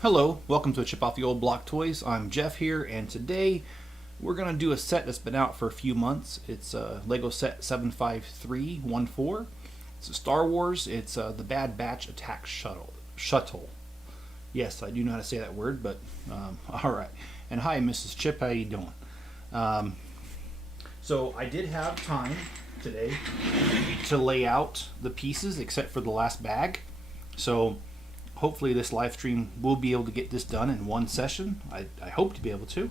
Hello, welcome to a Chip Off the Old Block Toys. I'm Jeff here, and today we're going to do a set that's been out for a few months. It's a Lego set 75314. It's a Star Wars. It's the Bad Batch Attack Shuttle. Yes, I do know how to say that word, but all right. And hi, Mrs. Chip, how you doing? So I did have time today to lay out the pieces, except for the last bag. So hopefully this live stream will be able to get this done in one session. I hope to be able to.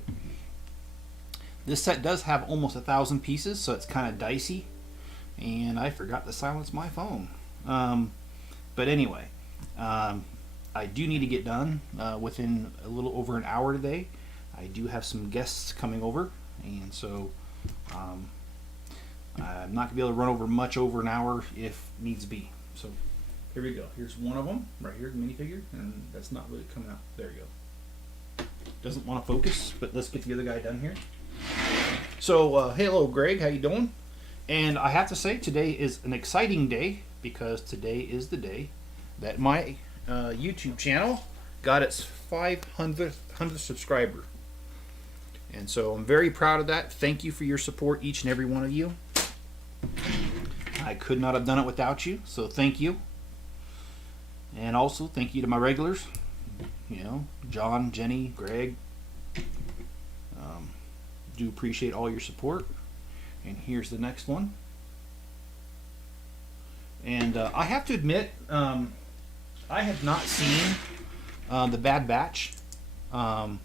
This set does have almost 1,000 pieces, so it's kind of dicey. And I forgot to silence my phone. But anyway, I do need to get done within a little over an hour today. I do have some guests coming over, and so I'm not going to be able to run over much over an hour if needs be. So here we go. Here's one of them right here, the minifigure, and that's not really coming out. There you go. Doesn't want to focus, but let's get the other guy done here. So hello, Greg. How you doing? And I have to say, today is an exciting day because today is the day that my YouTube channel got its 500th subscriber. And so I'm very proud of that. Thank you for your support, each and every one of you. I could not have done it without you, so thank you. And also thank you to my regulars, John, Jenny, Greg. Do appreciate all your support. And here's the next one. And I have to admit, I have not seen the Bad Batch. I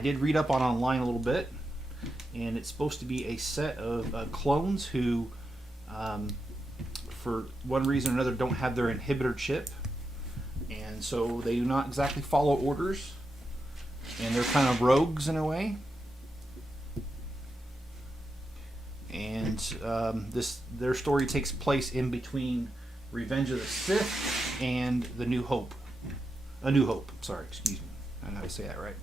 did read up on online a little bit, and it's supposed to be a set of clones who, for one reason or another, don't have their inhibitor chip, and so they do not exactly follow orders, and they're kind of rogues in a way. And their story takes place in between Revenge of the Sith and The New Hope. A New Hope. Sorry, excuse me. I know how to say that right.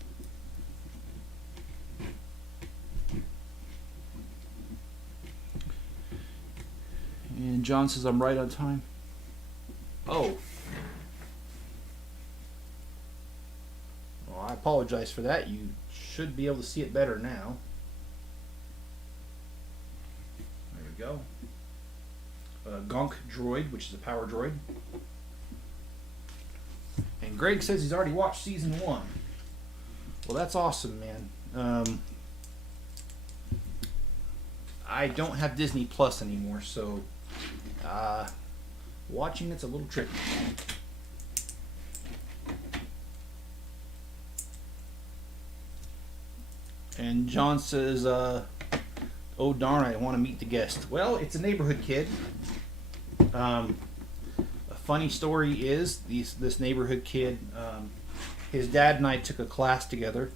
And John says I'm right on time. Oh. Well, I apologize for that. You should be able to see it better now. There we go. Gonk droid, which is a power droid. And Greg says he's already watched season 1. Well, that's awesome, man. I don't have Disney Plus anymore, so watching it's a little tricky. And John says, oh darn, I want to meet the guest. Well, it's a neighborhood kid. A funny story is this neighborhood kid, his dad and I took a class together,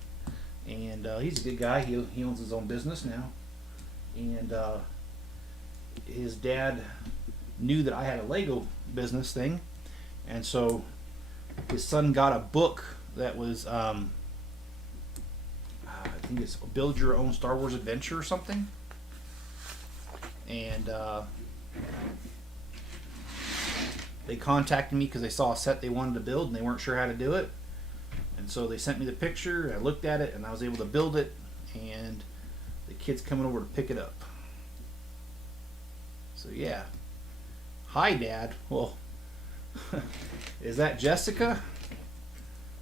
and he's a good guy. He owns his own business now, and his dad knew that I had a Lego business thing, and so his son got a book that was I think it's Build Your Own Star Wars Adventure or something, and they contacted me because they saw a set they wanted to build and they weren't sure how to do it, and so they sent me the picture. I looked at it and I was able to build it, and the kid's coming over to pick it up. So yeah. Hi, Dad. Well, is that Jessica?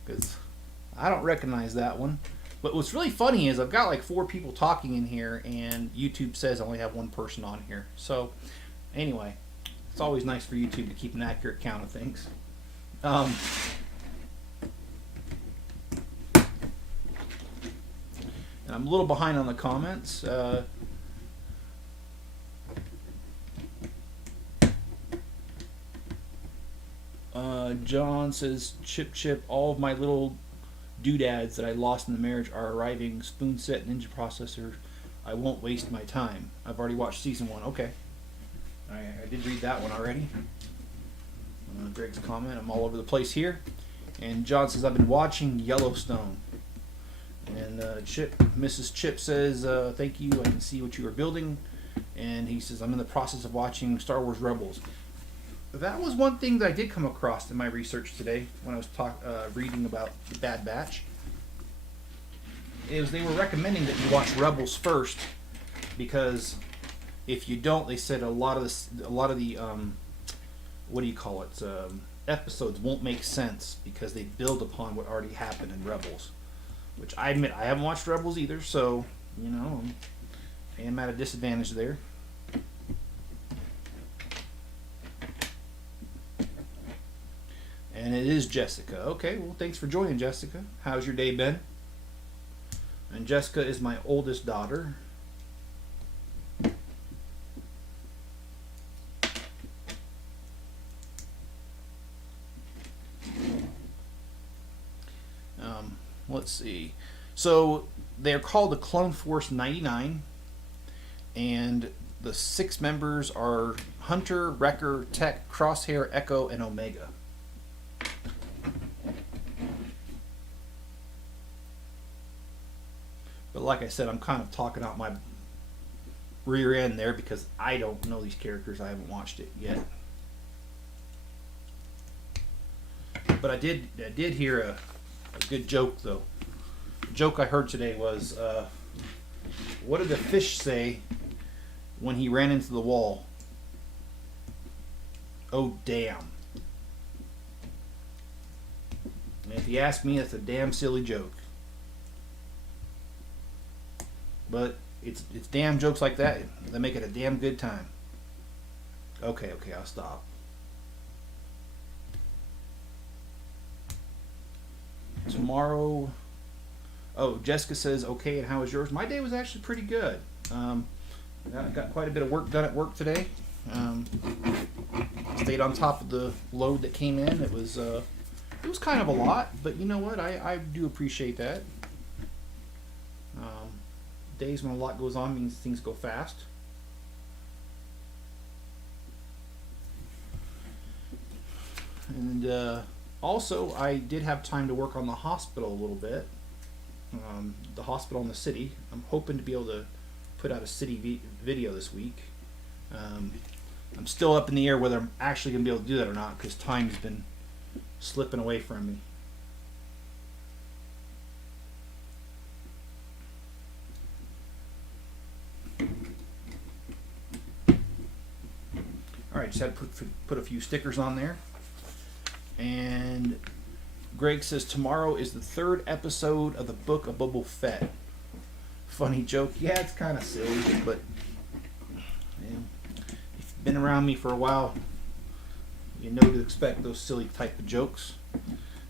Because I don't recognize that one. But what's really funny is I've got like 4 people talking in here, and YouTube says I only have 1 person on here. So anyway, it's always nice for YouTube to keep an accurate count of things. And I'm a little behind on the comments. John says, Chip, all of my little doodads that I lost in the marriage are arriving. Spoon set, ninja processor. I won't waste my time. I've already watched season 1. Okay. I did read that one already. Greg's comment. I'm all over the place here. And John says, I've been watching Yellowstone. And Mrs. Chip says, thank you. I can see what you are building. And he says, I'm in the process of watching Star Wars Rebels. that was one thing that I did come across in my research today when I was reading about the Bad Batch. Is they were recommending that you watch Rebels first, because if you don't, they said a lot of the what do you call it, episodes won't make sense because they build upon what already happened in Rebels. Which I admit I haven't watched Rebels either, so I am at a disadvantage there. And it is Jessica. Okay, well, thanks for joining, Jessica. How's your day been? And Jessica is my oldest daughter. Let's see. So they're called the Clone Force 99, and the 6 members are Hunter, Wrecker, Tech, Crosshair, Echo, and Omega. But like I said, I'm kind of talking out my rear end there because I don't know these characters. I haven't watched it yet. But I did hear a good joke, though. The joke I heard today was, what did the fish say when he ran into the wall? Oh, damn. And if you ask me, that's a damn silly joke. But it's damn jokes like that that make it a damn good time. Okay, I'll stop. Tomorrow, Jessica says, okay, and how was yours? My day was actually pretty good. I got quite a bit of work done at work today. Stayed on top of the load that came in. It was kind of a lot, but you know what? I do appreciate that. Days when a lot goes on means things go fast. And also, I did have time to work on the hospital a little bit. The hospital in the city. I'm hoping to be able to put out a city video this week. I'm still up in the air whether I'm actually going to be able to do that or not, because time's been slipping away from me. Alright, just had to put a few stickers on there. And Greg says tomorrow is the 3rd episode of the Book of Boba Fett. Funny joke. Yeah, it's kind of silly, but if you've been around me for a while, you know to expect those silly type of jokes.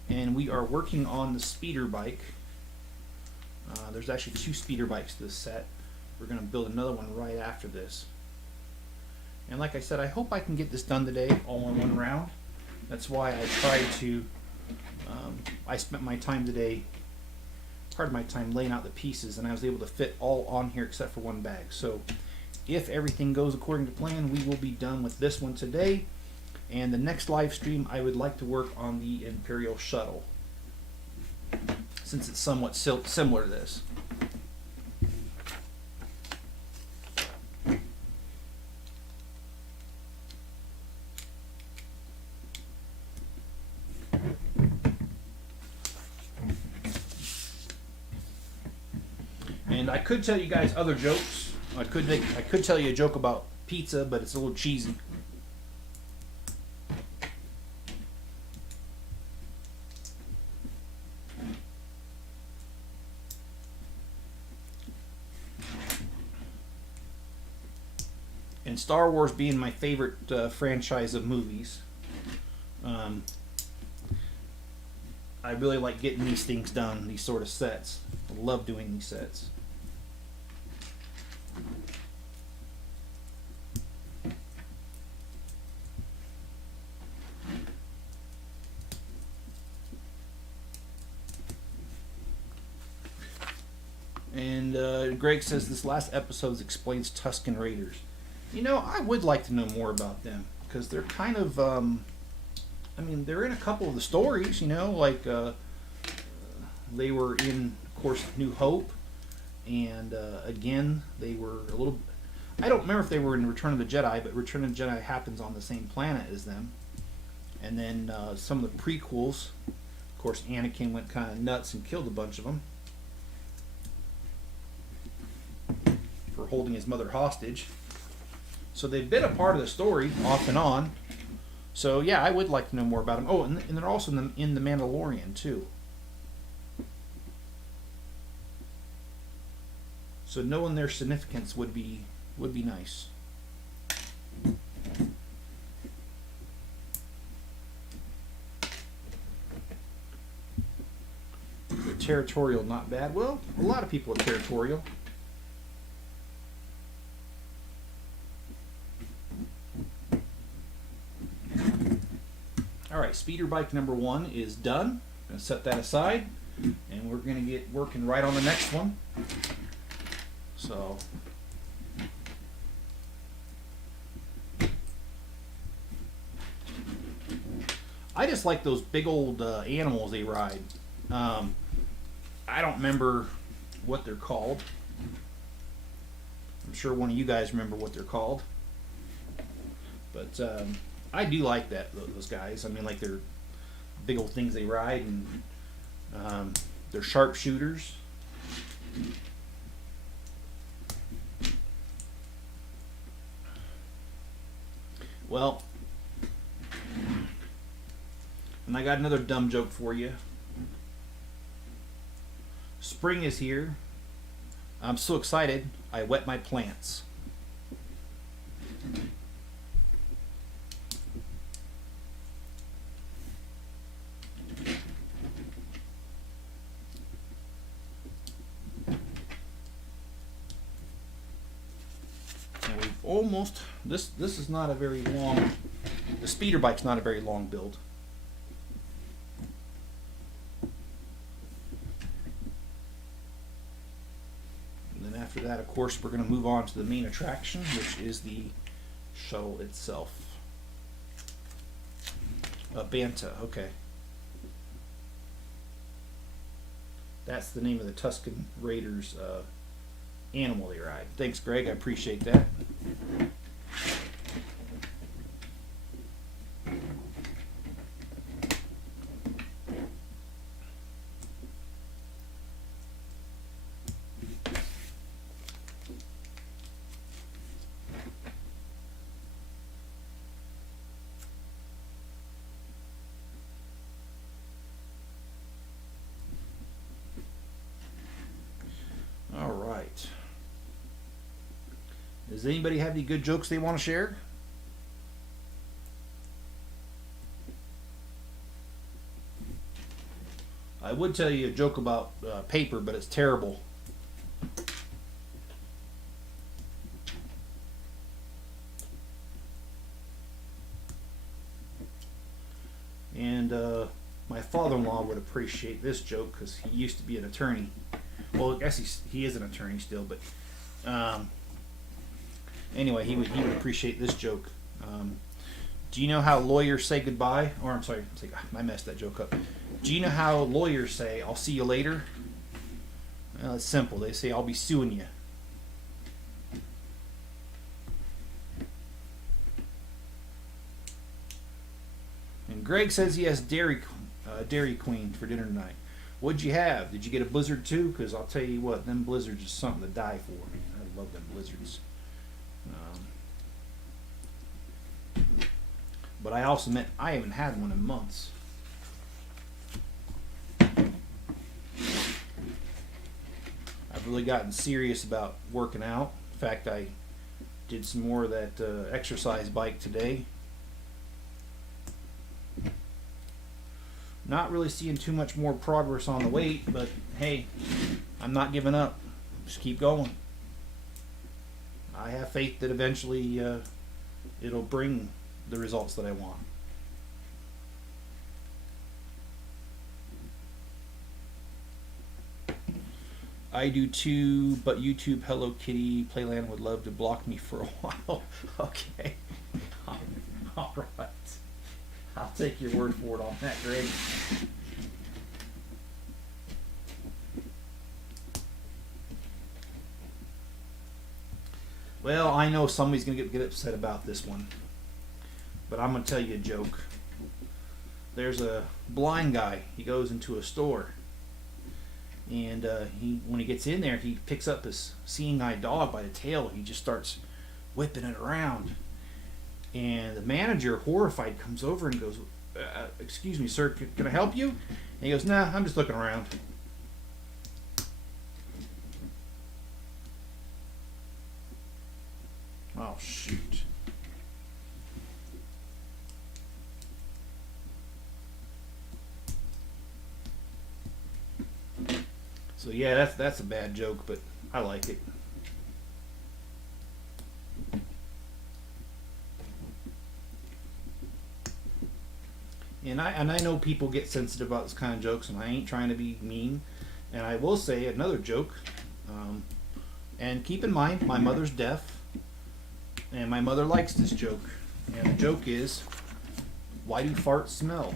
And we are working on the speeder bike. There's actually 2 speeder bikes to this set. We're going to build another one right after this. And like I said, I hope I can get this done today, all in one round. That's why I tried to, I spent my time today, part of my time laying out the pieces, and I was able to fit all on here except for one bag. So if everything goes according to plan, we will be done with this one today. And the next live stream, I would like to work on the Imperial Shuttle, since it's somewhat similar to this. And I could tell you guys other jokes. I could tell you a joke about pizza, but it's a little cheesy. And Star Wars being my favorite franchise of movies, I really like getting these things done, these sort of sets. I love doing these sets. And Greg says this last episode explains Tusken Raiders. You know, I would like to know more about them, because they're kind of, I mean, they're in a couple of the stories, you know, like they were in, of course, New Hope, and again, they were a little, I don't remember if they were in Return of the Jedi, but Return of the Jedi happens on the same planet as them. And then some of the prequels, of course, Anakin went kind of nuts and killed a bunch of them for holding his mother hostage. So they've been a part of the story off and on. So yeah, I would like to know more about them. Oh, and they're also in the Mandalorian too. So knowing their significance would be nice. They're territorial, not bad. Well, a lot of people are territorial. All right, speeder bike number 1 is done. I'm going to set that aside, and we're going to get working right on the next one. So, I just like those big old animals they ride. I don't remember what they're called. I'm sure one of you guys remember what they're called. But I do like those guys. I mean, like they're big old things they ride, and they're sharpshooters. Well, and I got another dumb joke for you. Spring is here. I'm so excited, I wet my plants. And we've almost, this is not a very long, the speeder bike's not a very long build. After that, of course, we're going to move on to the main attraction, which is the shuttle itself. Banta, okay. That's the name of the Tusken Raiders animal they ride. Thanks, Greg. I appreciate that. All right. Does anybody have any good jokes they want to share? I would tell you a joke about paper, but it's terrible. And my father-in-law would appreciate this joke because he used to be an attorney. Well, I guess he is an attorney still, but anyway, he would appreciate this joke. Do you know how lawyers say goodbye? Or I'm sorry, I messed that joke up. Do you know how lawyers say, "I'll see you later"? Well, it's simple. They say, "I'll be suing you." And Greg says he has Dairy Queen for dinner tonight. What'd you have? Did you get a blizzard too? Because I'll tell you what, them blizzards is something to die for. Man, I love them blizzards. But I also admit I haven't had one in months. I've really gotten serious about working out. In fact, I did some more of that exercise bike today. Not really seeing too much more progress on the weight, but hey, I'm not giving up. Just keep going. I have faith that eventually it'll bring the results that I want. I do too, but YouTube Hello Kitty Playland would love to block me for a while. Okay. All right. I'll take your word for it on that, Greg. Well, I know somebody's going to get upset about this one, but I'm going to tell you a joke. There's a blind guy. He goes into a store, and when he gets in there, he picks up his seeing eye dog by the tail. He just starts whipping it around, and the manager, horrified, comes over and goes, "Excuse me, sir, can I help you?" And he goes, "Nah, I'm just looking around." Oh, shoot. So yeah, that's a bad joke, but I like it. And I know people get sensitive about this kind of jokes, and I ain't trying to be mean. And I will say another joke. And keep in mind, my mother's deaf, and my mother likes this joke. And the joke is, why do farts smell?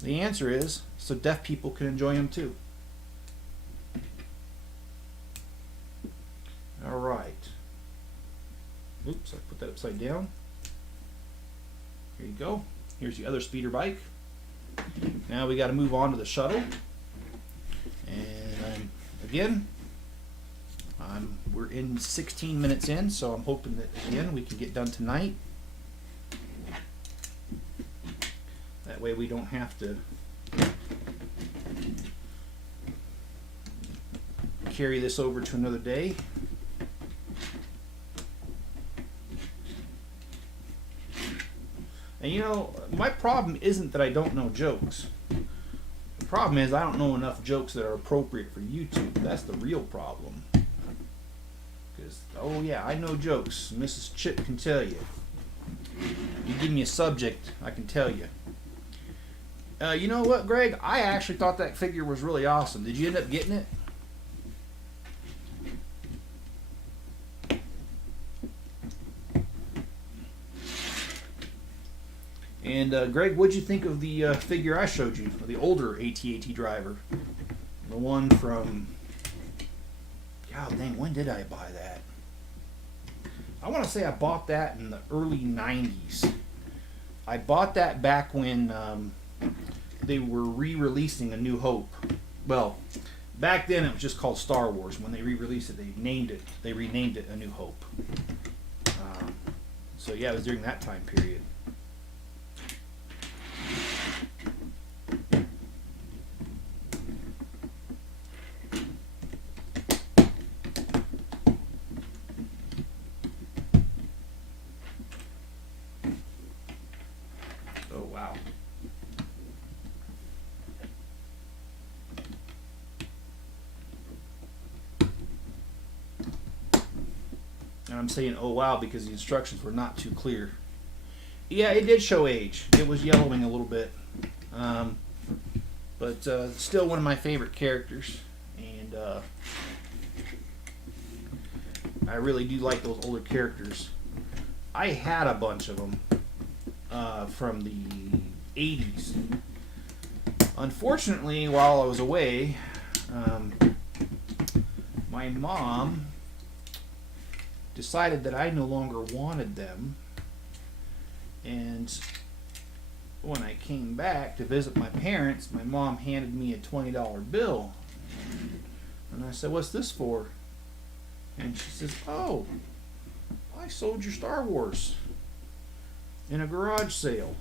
The answer is, so deaf people can enjoy them too. All right. Oops, I put that upside down. Here you go. Here's the other speeder bike. Now we got to move on to the shuttle. And again, we're in 16 minutes in, so I'm hoping that again we can get done tonight. That way we don't have to carry this over to another day. And you know, my problem isn't that I don't know jokes. The problem is I don't know enough jokes that are appropriate for YouTube. That's the real problem. Because, oh yeah, I know jokes. Mrs. Chip can tell you. You give me a subject, I can tell you. You know what, Greg? I actually thought that figure was really awesome. Did you end up getting it? And Greg, what'd you think of the figure I showed you, the older AT-AT driver? The one from, God dang, when did I buy that? I want to say I bought that in the early 90s. I bought that back when they were re-releasing A New Hope. Well, back then it was just called Star Wars. When they re-released it, they renamed it A New Hope. So yeah, it was during that time period. Oh wow. And I'm saying oh wow because the instructions were not too clear. Yeah, it did show age. It was yellowing a little bit. But still one of my favorite characters. And I really do like those older characters. I had a bunch of them from the 80s. Unfortunately, while I was away, my mom decided that I no longer wanted them. And when I came back to visit my parents, my mom handed me a $20 bill. And I said, "What's this for?" And she says, "Oh, I sold your Star Wars in a garage sale."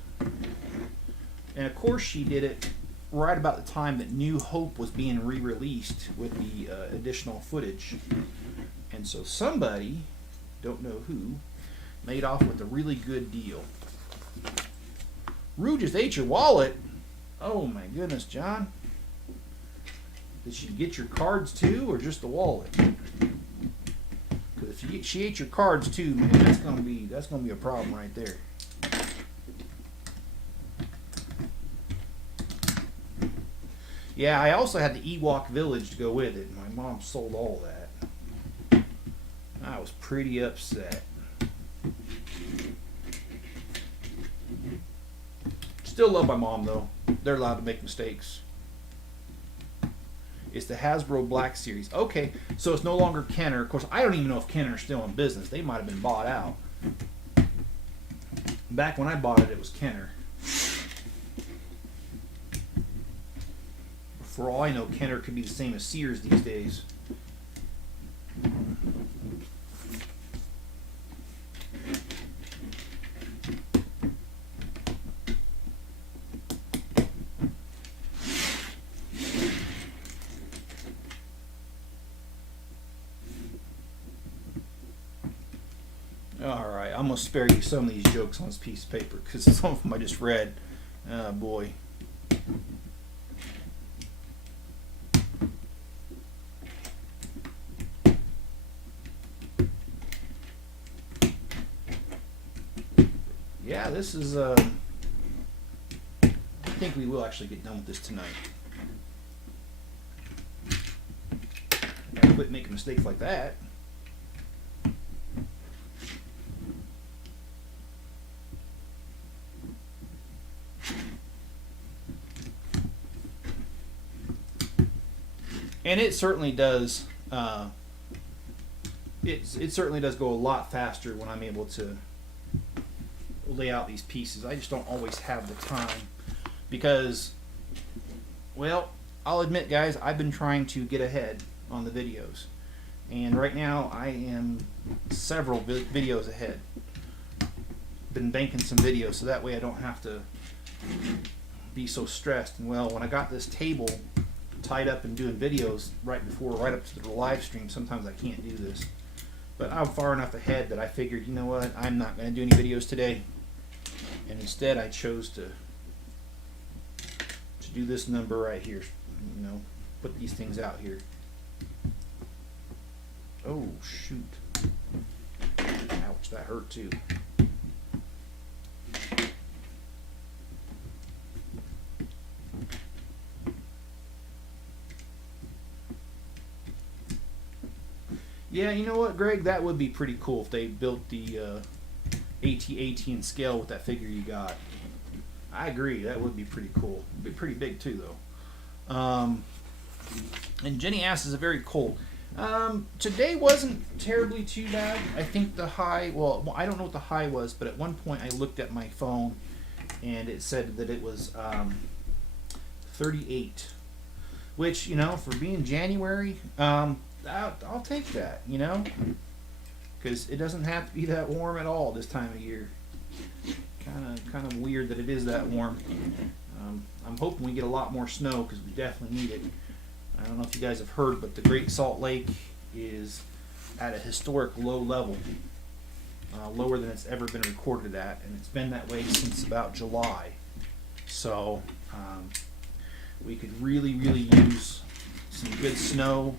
And of course she did it right about the time that New Hope was being re-released with the additional footage. And so somebody, don't know who, made off with a really good deal. Rue just ate your wallet. Oh my goodness, John. Did she get your cards too, or just the wallet? Because if she ate your cards too, man, that's gonna be a problem right there. Yeah, I also had the Ewok Village to go with it. My mom sold all that. I was pretty upset. Still love my mom though. They're allowed to make mistakes. It's the Hasbro Black Series. Okay, so it's no longer Kenner. Of course, I don't even know if Kenner's still in business. They might have been bought out. Back when I bought it, it was Kenner. For all I know, Kenner could be the same as Sears these days. Alright, I'm going to spare you some of these jokes on this piece of paper because some of them I just read. Oh boy. Yeah, this is, I think we will actually get done with this tonight. I gotta quit making mistakes like that. And it certainly does. It certainly does go a lot faster when I'm able to lay out these pieces. I just don't always have the time because, well, I'll admit, guys, I've been trying to get ahead on the videos, and right now I am several videos ahead. Been banking some videos so that way I don't have to be so stressed. And well, when I got this table tied up and doing videos right up to the live stream, sometimes I can't do this. But I'm far enough ahead that I figured, you know what, I'm not going to do any videos today. And instead I chose to do this number right here. You know, put these things out here. Oh, shoot. Ouch, that hurt too. Yeah, you know what, Greg? That would be pretty cool if they built the AT-AT in scale with that figure you got. I agree. That would be pretty cool. It'd be pretty big too, though. And Jenny asks, is it very cold? Today wasn't terribly too bad. I think the high, well, I don't know what the high was, but at one point I looked at my phone and it said that it was 38. Which, you know, for being January, I'll take that, you know, because it doesn't have to be that warm at all this time of year. Kind of weird that it is that warm. I'm hoping we get a lot more snow because we definitely need it. I don't know if you guys have heard, but the Great Salt Lake is at a historic low level, lower than it's ever been recorded at, and it's been that way since about July. So we could really use some good snow.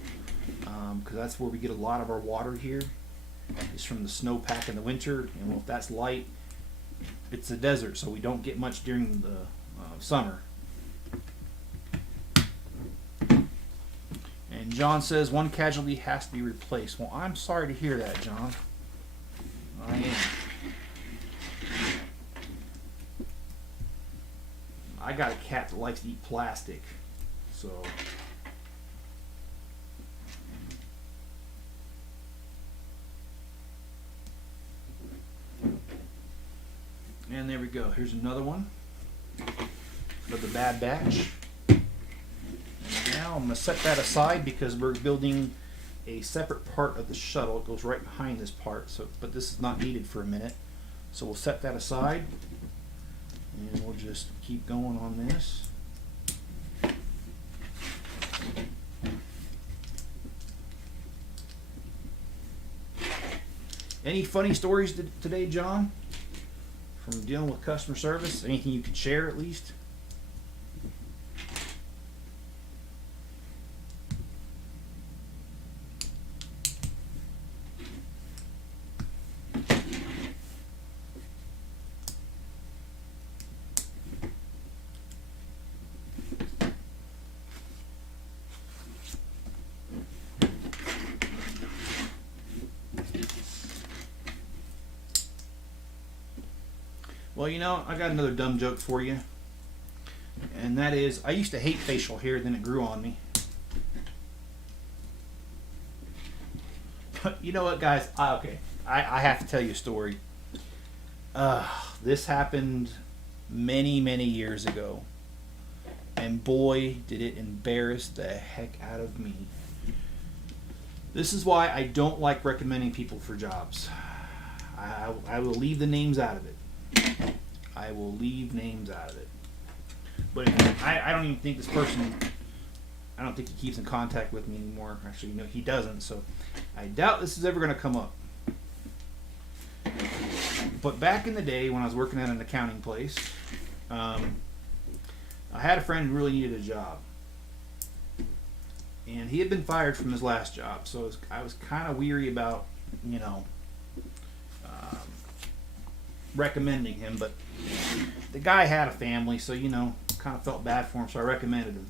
Because that's where we get a lot of our water here, is from the snowpack in the winter. And if that's light, it's a desert, so we don't get much during the summer. And John says one casualty has to be replaced. Well, I'm sorry to hear that, John. I am. I got a cat that likes to eat plastic, so. And there we go. Here's another one for the Bad Batch. And now I'm going to set that aside because we're building a separate part of the shuttle. It goes right behind this part, so but this is not needed for a minute. So we'll set that aside and we'll just keep going on this. Any funny stories today, John? From dealing with customer service? Anything you could share at least? Well, you know, I got another dumb joke for you. And that is, I used to hate facial hair, then it grew on me. You know what, guys? Okay, I have to tell you a story. This happened many, many years ago. And boy, did it embarrass the heck out of me. This is why I don't like recommending people for jobs. I will leave the names out of it. I will leave names out of it. But I don't even think this person, I don't think he keeps in contact with me anymore. Actually, no, he doesn't. So I doubt this is ever going to come up. But back in the day when I was working at an accounting place, I had a friend who really needed a job. And he had been fired from his last job. So I was kind of weary about, recommending him. But the guy had a family, so, kind of felt bad for him. So I recommended him.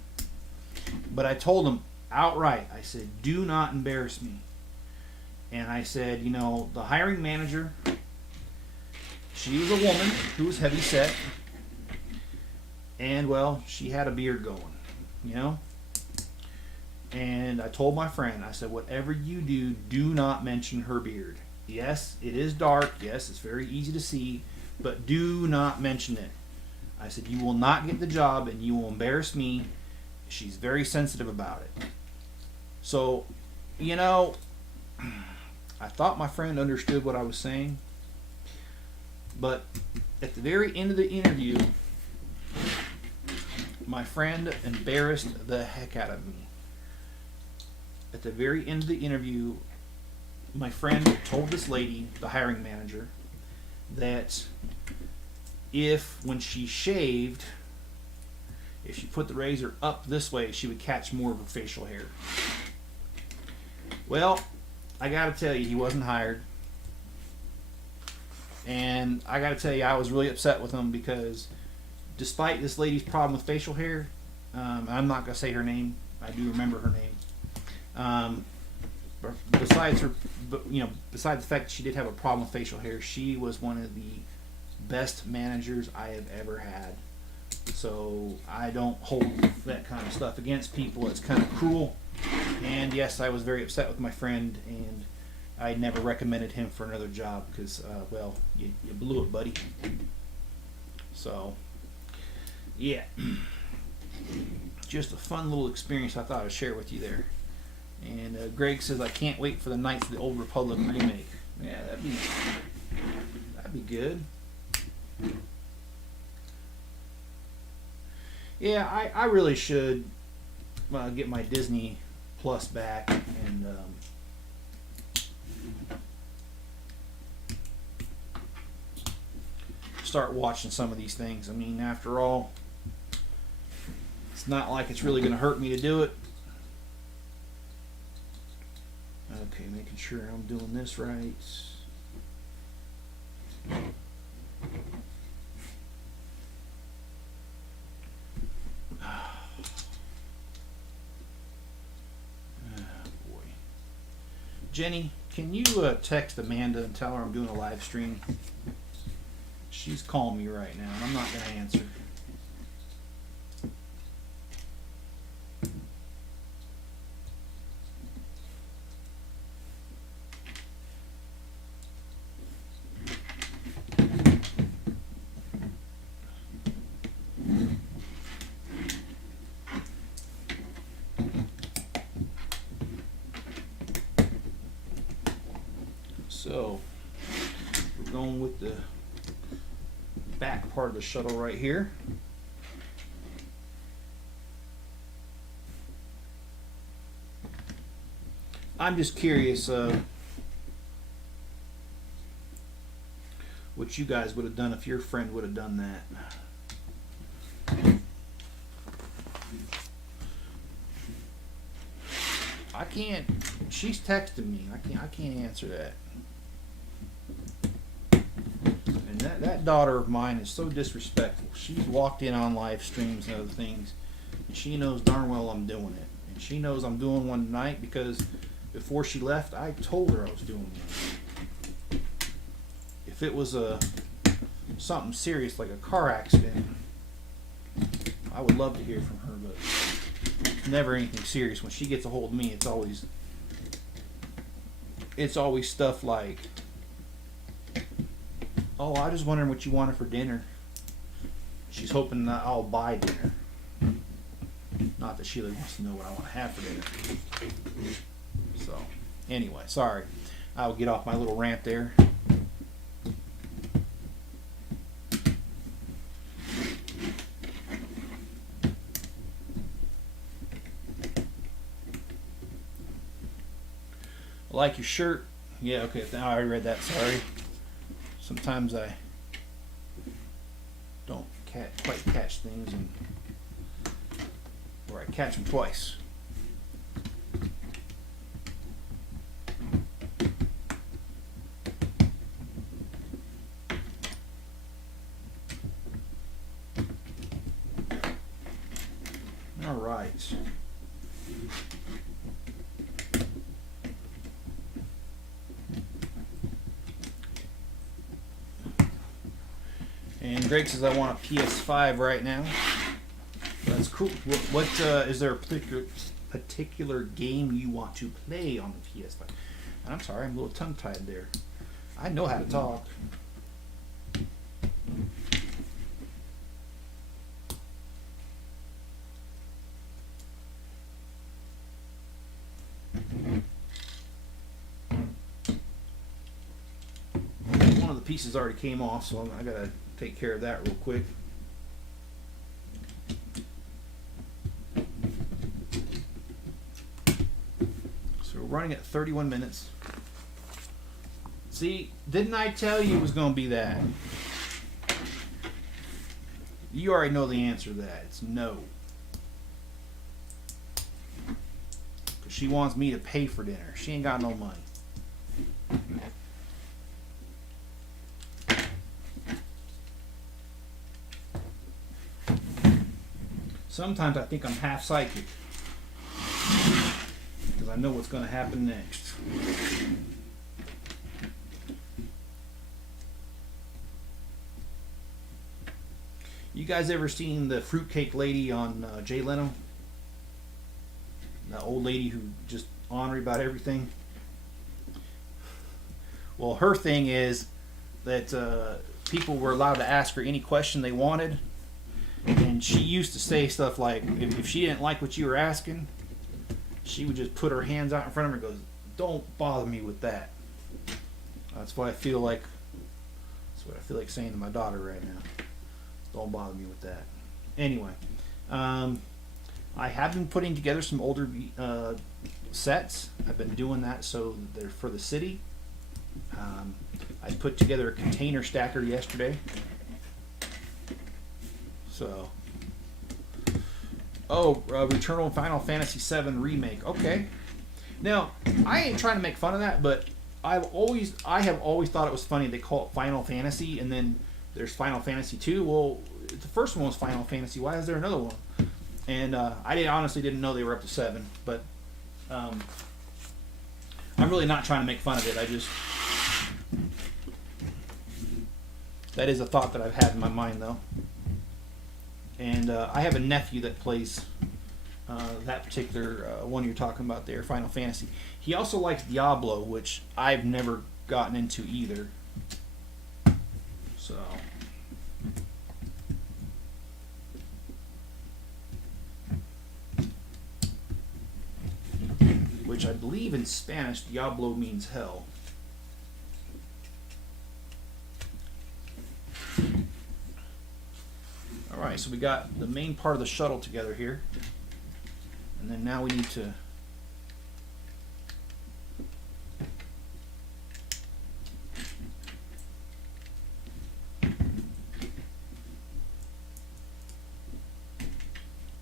But I told him outright, I said, do not embarrass me. And I said, the hiring manager, she was a woman who was heavy set. And, well, she had a beard going, And I told my friend, I said, whatever you do, do not mention her beard. Yes, it is dark. Yes, it's very easy to see. But do not mention it. I said, you will not get the job and you will embarrass me. She's very sensitive about it. So, I thought my friend understood what I was saying. But at the very end of the interview, my friend embarrassed the heck out of me. At the very end of the interview, my friend told this lady, the hiring manager, that when she shaved, if she put the razor up this way, she would catch more of her facial hair. Well, I gotta tell you, he wasn't hired. And I gotta tell you, I was really upset with him because despite this lady's problem with facial hair, I'm not gonna say her name. I do remember her name. Besides the fact that she did have a problem with facial hair, she was one of the best managers I have ever had. So I don't hold that kind of stuff against people. It's kind of cruel. And yes, I was very upset with my friend, and I never recommended him for another job because, you blew it, buddy. So, yeah. Just a fun little experience I thought I'd share with you there. And Greg says, I can't wait for the Knights of the Old Republic remake. Yeah, that'd be good. Yeah, I really should get my Disney Plus back and start watching some of these things. I mean, after all, it's not like it's really going to hurt me to do it. Okay, making sure I'm doing this right. Boy. Jenny, can you text Amanda and tell her I'm doing a live stream? She's calling me right now, and I'm not going to answer. So, we're going with the back part of the shuttle right here. I'm just curious what you guys would have done if your friend would have done that. I can't. She's texting me. I can't answer that. And that daughter of mine is so disrespectful. She's walked in on live streams and other things, and she knows darn well I'm doing it. And she knows I'm doing one tonight because before she left, I told her I was doing one. If it was something serious like a car accident, I would love to hear from her, but never anything serious. When she gets a hold of me, it's always it's always stuff like, oh, I was wondering what you wanted for dinner. She's hoping that I'll buy dinner. Not that Sheila wants to know what I want to have for dinner. So, anyway, sorry. I'll get off my little rant there. I like your shirt. Yeah, okay, I already read that, sorry. Sometimes I don't quite catch things, or I catch them twice. All right. And Greg says I want a PS5 right now. That's cool. What is there a particular game you want to play on the PS5? And I'm sorry, I'm a little tongue-tied there. I know how to talk. One of the pieces already came off, so I gotta take care of that real quick. So we're running at 31 minutes. See, didn't I tell you it was going to be that? You already know the answer to that. It's no. Because she wants me to pay for dinner. She ain't got no money. Sometimes I think I'm half psychic. Because I know what's going to happen next. You guys ever seen the fruitcake lady on Jay Leno? The old lady who just ornery about everything? Well, her thing is that people were allowed to ask her any question they wanted. And she used to say stuff like, if she didn't like what you were asking, she would just put her hands out in front of her and goes, "Don't bother me with that." That's what I feel like. That's what I feel like saying to my daughter right now. Don't bother me with that. Anyway, I have been putting together some older sets. I've been doing that so they're for the city. I put together a container stacker yesterday. So, Returnal Final Fantasy VII Remake. Okay. Now, I ain't trying to make fun of that, but I have always thought it was funny they call it Final Fantasy, and then there's Final Fantasy 2. Well, the first one was Final Fantasy. Why is there another one? And I honestly didn't know they were up to 7, but I'm really not trying to make fun of it. That is a thought that I've had in my mind, though. And I have a nephew that plays that particular one you're talking about there, Final Fantasy. He also likes Diablo, which I've never gotten into either. So, which I believe in Spanish, Diablo means hell. Alright, so we got the main part of the shuttle together here. And then now we need to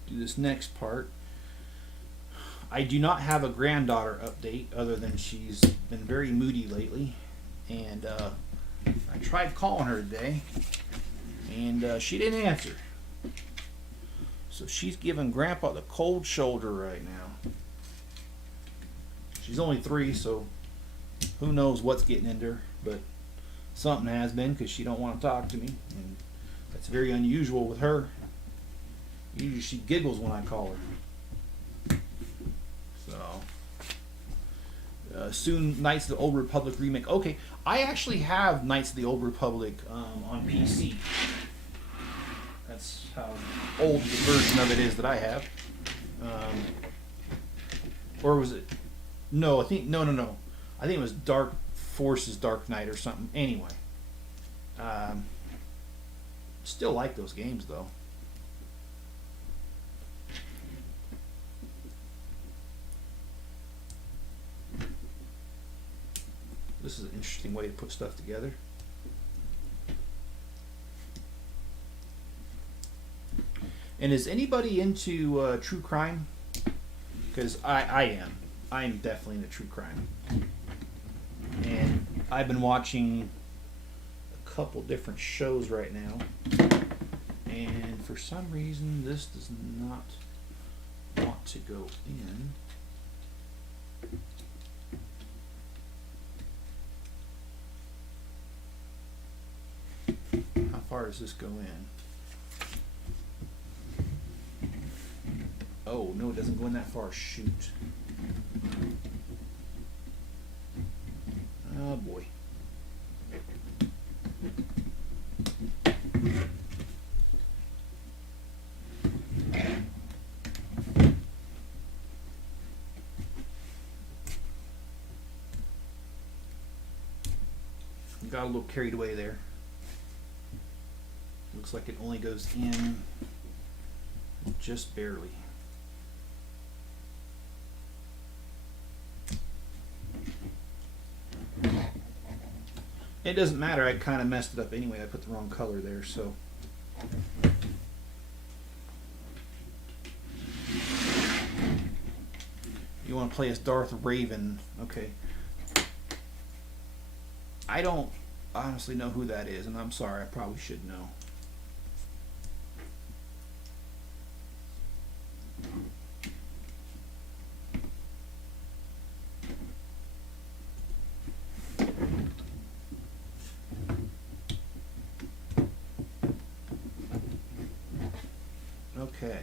do this next part. I do not have a granddaughter update other than she's been very moody lately. And I tried calling her today and she didn't answer. So she's giving Grandpa the cold shoulder right now. She's only 3, so who knows what's getting into her, but something has been, because she don't want to talk to me, and that's very unusual with her. Usually she giggles when I call her. So soon Knights of the Old Republic remake. Okay, I actually have Knights of the Old Republic on PC. That's how old the version of it is that I have. Or was it? No, I think no. I think it was Dark Forces, Dark Knight, or something. Anyway, still like those games though. This is an interesting way to put stuff together. And is anybody into true crime? Because I am. I'm definitely into true crime. And I've been watching a couple different shows right now. And for some reason, this does not want to go in. How far does this go in? Oh, no, it doesn't go in that far. Shoot. Oh, boy. Got a little carried away there. Looks like it only goes in just barely. It doesn't matter, I kind of messed it up anyway. I put the wrong color there, so. You want to play as Darth Raven. Okay. I don't honestly know who that is, and I'm sorry, I probably should know. Okay.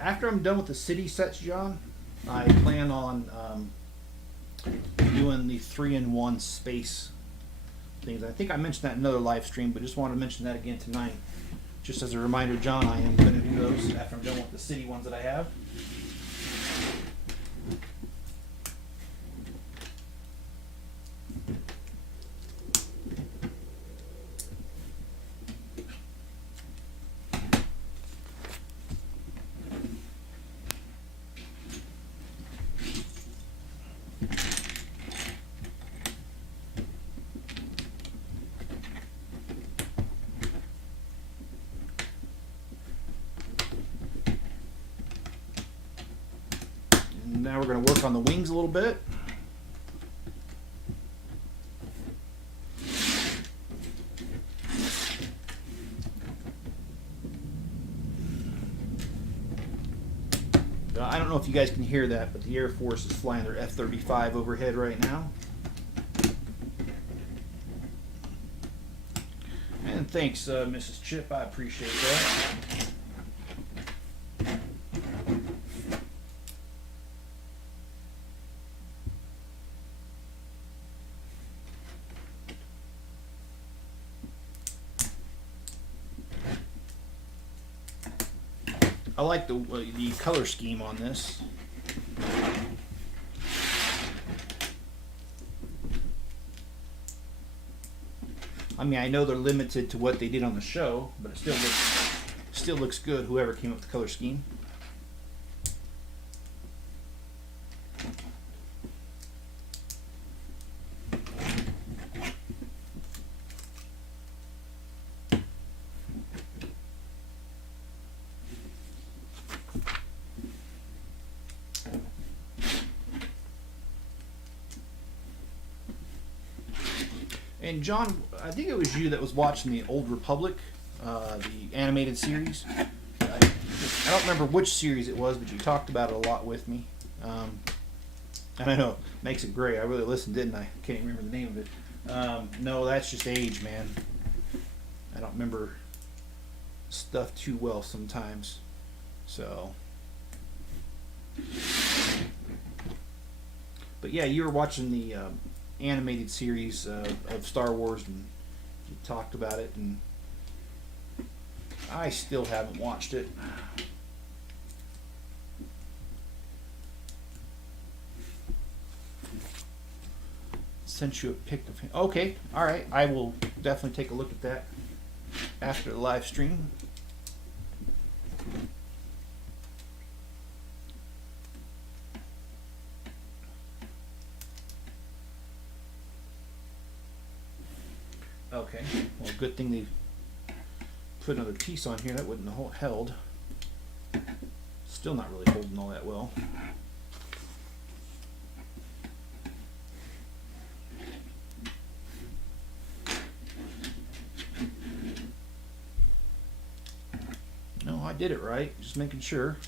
After I'm done with the city sets, John, I plan on doing the 3-in-1 space things. I think I mentioned that in another live stream, but just wanted to mention that again tonight. Just as a reminder, John, I am going to do those after I'm done with the city ones that I have. Now we're going to work on the wings a little bit. I don't know if you guys can hear that, but the Air Force is flying their F-35 overhead right now. And thanks, Mrs. Chip. I appreciate that. I like the color scheme on this. I mean, I know they're limited to what they did on the show, but it still looks good. Whoever came up with the color scheme. And John, I think it was you that was watching the Old Republic, the animated series. I don't remember which series it was, but you talked about it a lot with me. And I know it makes it great. I really listened, didn't I? Can't even remember the name of it. No, that's just age, man. I don't remember stuff too well sometimes. So, but yeah, you were watching the animated series of Star Wars, and you talked about it, and I still haven't watched it. Sent you a pic of him. Okay, all right. I will definitely take a look at that after the live stream. Okay. Well, good thing they put another piece on here. That wouldn't have held. Still not really holding all that well. No, I did it right. Just making sure.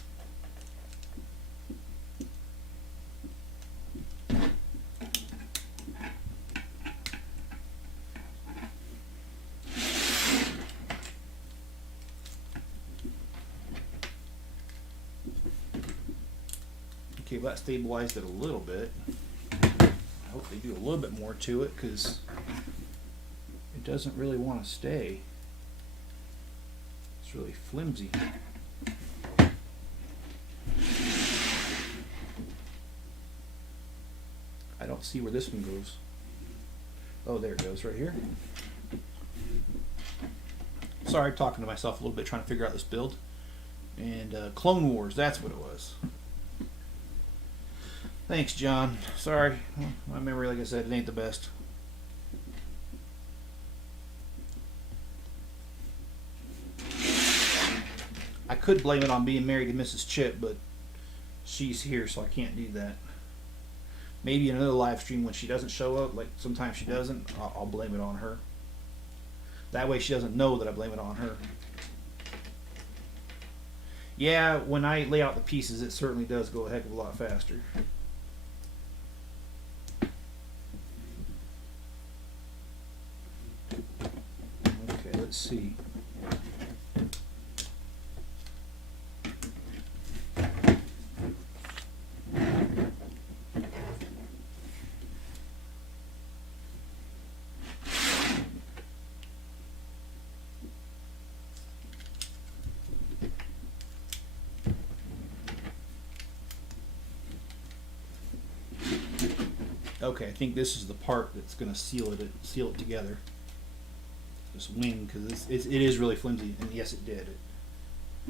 Okay, well, that stabilized it a little bit. I hope they do a little bit more to it because it doesn't really want to stay. It's really flimsy. I don't see where this one goes. Oh, there it goes, right here. Sorry, talking to myself a little bit, trying to figure out this build. And Clone Wars, that's what it was. Thanks, John. Sorry, my memory, like I said, it ain't the best. I could blame it on being married to Mrs. Chip, but she's here, so I can't do that. Maybe in another live stream when she doesn't show up, like sometimes she doesn't, I'll blame it on her. That way she doesn't know that I blame it on her. Yeah, when I lay out the pieces, it certainly does go a heck of a lot faster. Okay, let's see. Okay, I think this is the part that's going to seal it together. This wing, because it is really flimsy, and yes, it did.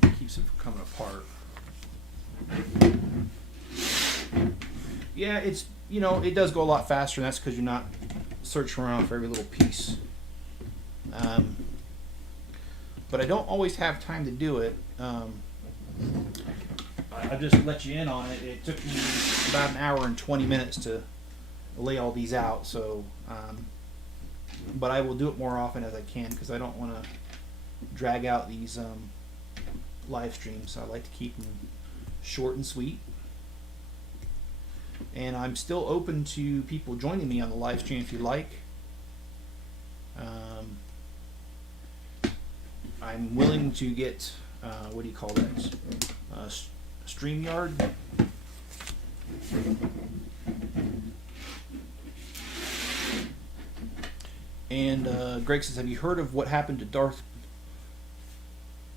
It keeps it from coming apart. Yeah, it's, you know, it does go a lot faster, and that's because you're not searching around for every little piece. But I don't always have time to do it. I just let you in on it. It took me about an hour and 20 minutes to lay all these out, so but I will do it more often as I can because I don't want to drag out these live streams. So I like to keep them short and sweet, and I'm still open to people joining me on the live stream if you like. I'm willing to get what do you call that, StreamYard. And Greg says, have you heard of what happened to Darth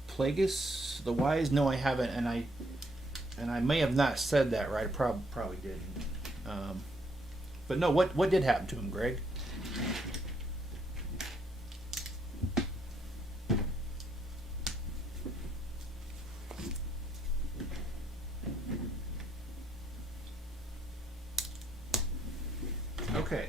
Plagueis the Wise? No, I haven't, and I may have not said that right. I probably did. But no, what did happen to him, Greg? Okay.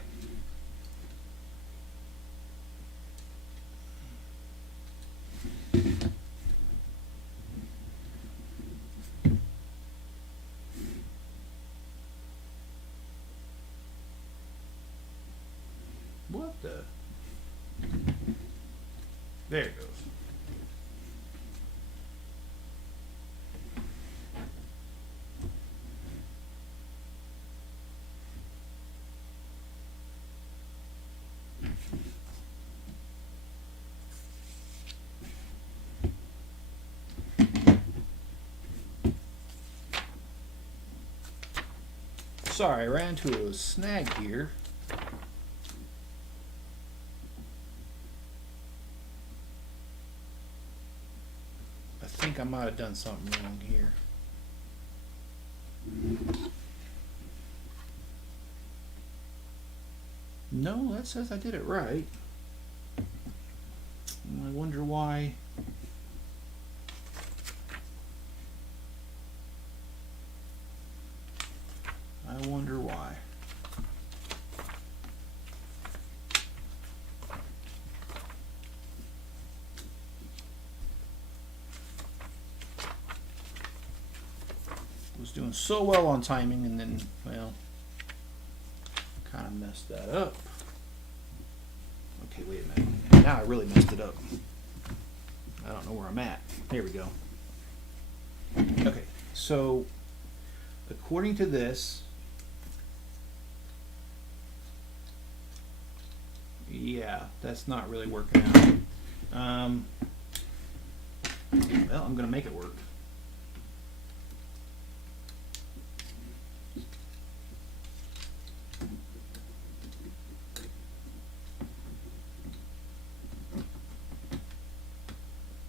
What the? There it goes. sorry, I ran into a snag here. I think I might have done something wrong here. No, that says I did it right. I wonder why. I wonder why. Was doing so well on timing and then, well, kind of messed that up. Okay, wait a minute. Now I really messed it up. I don't know where I'm at. Here we go. Okay, so according to this, yeah, that's not really working out. Well, I'm going to make it work.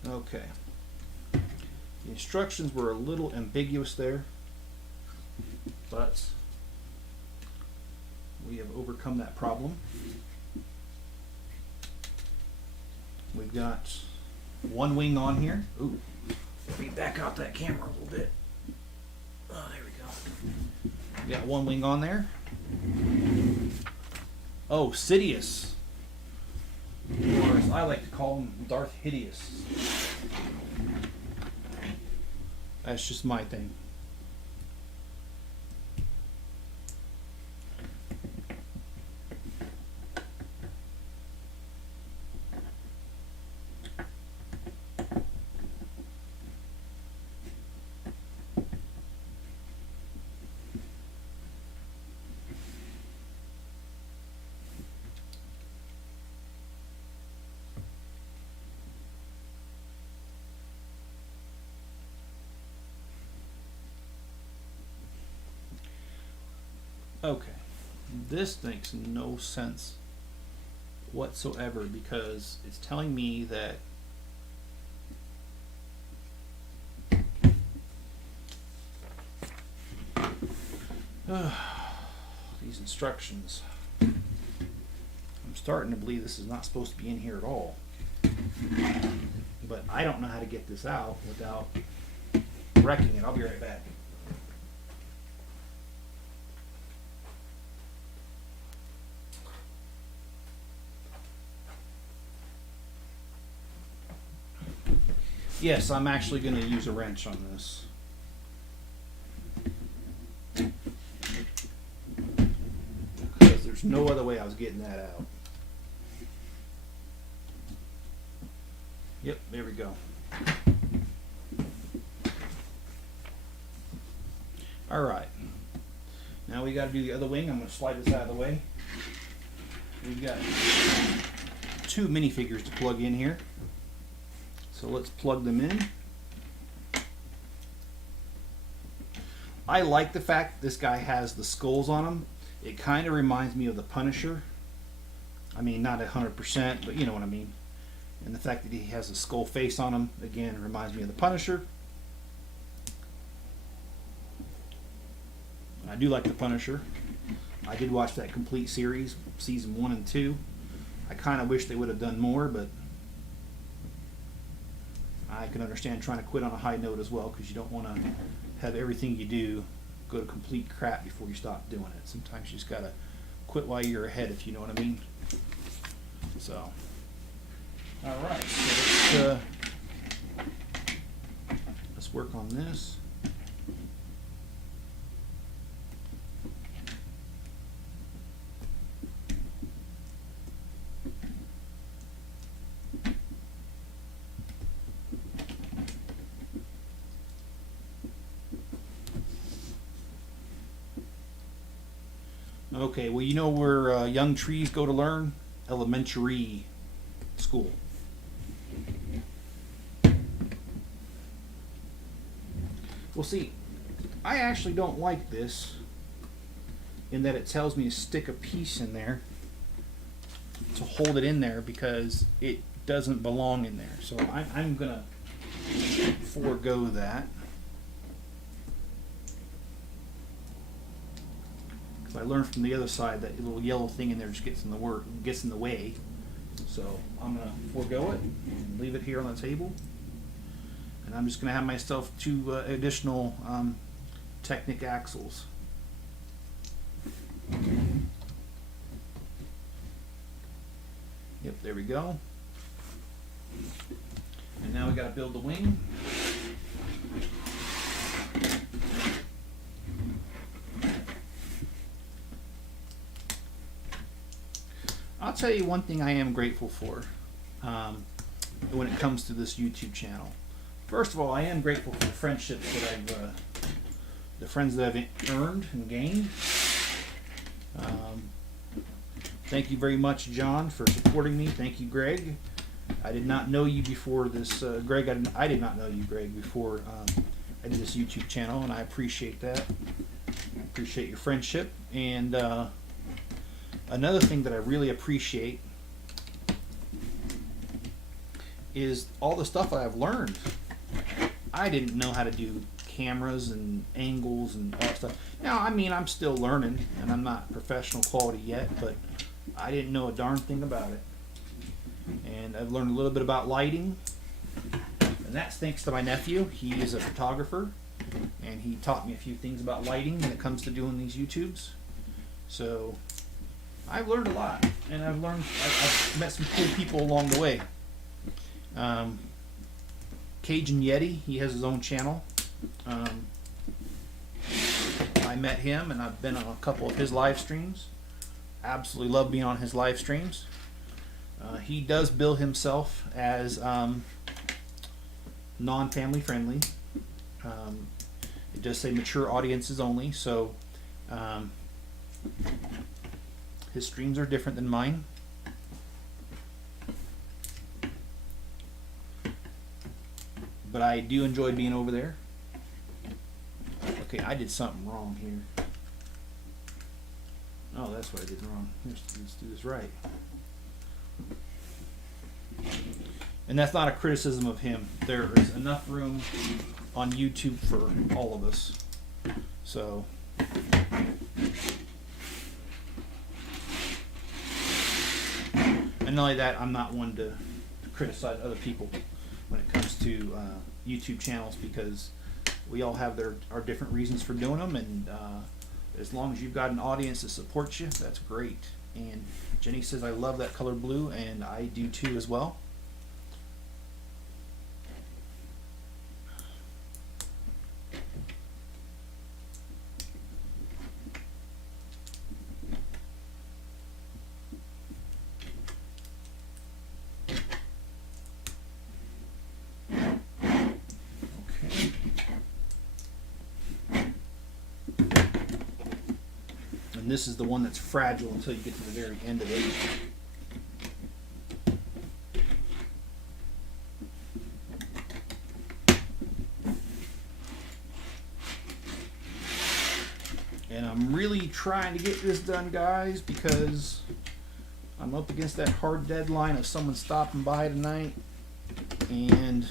Okay. The instructions were a little ambiguous there, but we have overcome that problem. We've got one wing on here. Ooh, let me back out that camera a little bit. Oh, there we go. We got one wing on there. Oh, Sidious. Or as I like to call him, Darth Hideous. That's just my thing. Okay, this makes no sense whatsoever because it's telling me that these instructions, I'm starting to believe this is not supposed to be in here at all, but I don't know how to get this out without wrecking it. I'll be right back. Yes, I'm actually going to use a wrench on this. Because there's no other way I was getting that out. Yep, there we go. Alright. Now we got to do the other wing. I'm going to slide this out of the way. We've got two minifigures to plug in here. So let's plug them in. I like the fact that this guy has the skulls on him. It kind of reminds me of the Punisher. I mean, not 100%, but you know what I mean. And the fact that he has a skull face on him, again, reminds me of the Punisher. I do like the Punisher. I did watch that complete series, season 1 and 2. I kind of wish they would have done more, but I can understand trying to quit on a high note as well, because you don't want to have everything you do go to complete crap before you stop doing it. Sometimes you just got to quit while you're ahead, if you know what I mean. So, alright, so let's work on this. Okay, well, you know where young trees go to learn? Elementary school. Well, see, I actually don't like this in that it tells me to stick a piece in there to hold it in there because it doesn't belong in there. So I'm gonna forego that. Because I learned from the other side that little yellow thing in there just gets in the way. So I'm gonna forego it and leave it here on the table. And I'm just gonna have myself 2 additional Technic axles. Yep, there we go. And now we got to build the wing. I'll tell you one thing I am grateful for when it comes to this YouTube channel. First of all, I am grateful for the friendships that the friends that I've earned and gained. Thank you very much, John, for supporting me. Thank you, Greg. I did not know you before this, Greg. I did not know you, Greg, before I did this YouTube channel, and I appreciate that. I appreciate your friendship. And another thing that I really appreciate is all the stuff I've learned. I didn't know how to do cameras and angles and all that stuff. Now, I mean, I'm still learning, and I'm not professional quality yet, but I didn't know a darn thing about it. And I've learned a little bit about lighting, and that's thanks to my nephew. He is a photographer, and he taught me a few things about lighting when it comes to doing these YouTubes. So I've learned a lot, and I've met some cool people along the way. Cajun Yeti, he has his own channel. I met him, and I've been on a couple of his live streams. Absolutely love being on his live streams. He does bill himself as non-family friendly. It does say mature audiences only, so his streams are different than mine. But I do enjoy being over there. Okay, I did something wrong here. Oh, that's what I did wrong. Let's do this right. And that's not a criticism of him. There is enough room on YouTube for all of us. So and not only that, I'm not one to criticize other people when it comes to YouTube channels, because we all have our different reasons for doing them, and as long as you've got an audience that supports you, that's great. And Jenny says, I love that color blue, and I do too as well. This is the one that's fragile until you get to the very end of it. And I'm really trying to get this done, guys, because I'm up against that hard deadline of someone stopping by tonight, and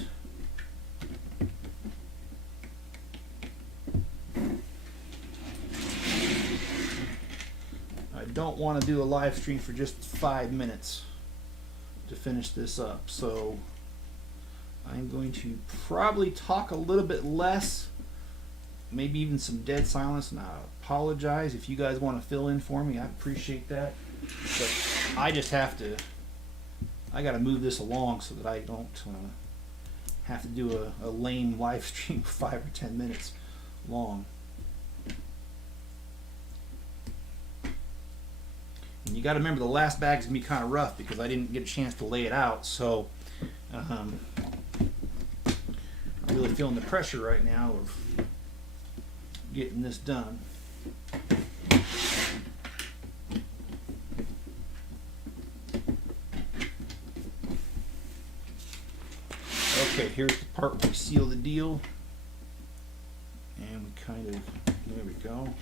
don't want to do a live stream for just 5 minutes to finish this up, so I'm going to probably talk a little bit less, maybe even some dead silence, and I apologize if you guys want to fill in for me. I appreciate that, but I just have to, I got to move this along so that I don't have to do a lame live stream for 5 or 10 minutes long. And you got to remember, the last bag's gonna be kind of rough because I didn't get a chance to lay it out. So I'm really feeling the pressure right now of getting this done. Okay, here's the part where we seal the deal, and we kind of, there we go.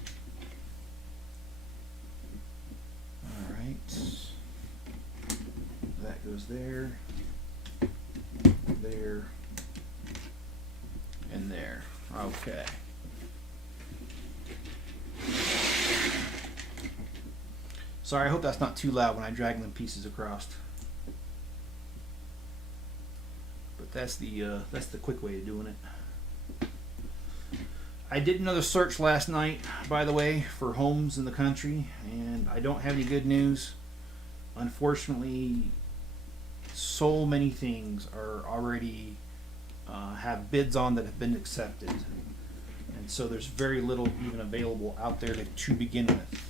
That goes there, there, and there. Okay. Sorry, I hope that's not too loud when I drag them pieces across. But that's the quick way of doing it. I did another search last night, by the way, for homes in the country, and I don't have any good news. Unfortunately, so many things are already have bids on that have been accepted, and so there's very little even available out there to begin with,